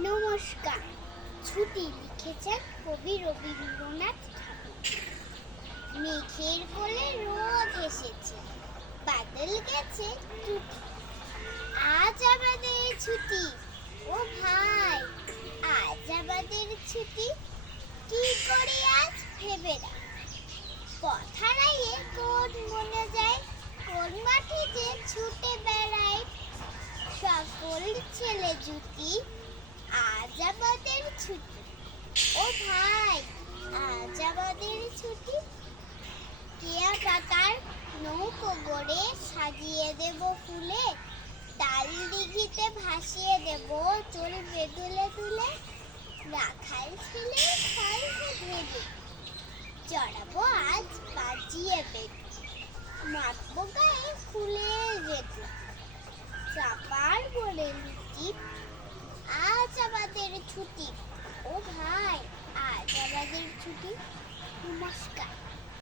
নমস্কার। ছুটি লিখেছেন কবি রবীন্দ্রনাথ ঠাকুর। মেঘের কোলে রোদ এসেছে, বাদল গেছে টুটি। আজ আমাদের ছুটি, ও ভাই আজ আমাদের ছুটি। কি করি আজ ভেবে না, কথা রাইয়ে কোন মনে যায়, কোন মাঠে যে ছুটে বেড়ায়। সকল ছেলে জুটি, আজ আমাদের ছুটি। ও ভাই আজ আমাদের ছুটি। কেয়া পাতার নৌকো গড়ে সাজিয়ে দেব ফুলে, তাল দিঘিতে ভাসিয়ে দেব চলবে দুলে দুলে। রাখাল ছেলে খাইবে ভেবে, চড়াবো আজ বাজিয়ে বেগে, মাখবো গায়ে ফুলের রেগে। চাপার বলে লুটি, আজ আমাদের ছুটি। ও ভাই আজ আমাদের ছুটি। নমস্কার।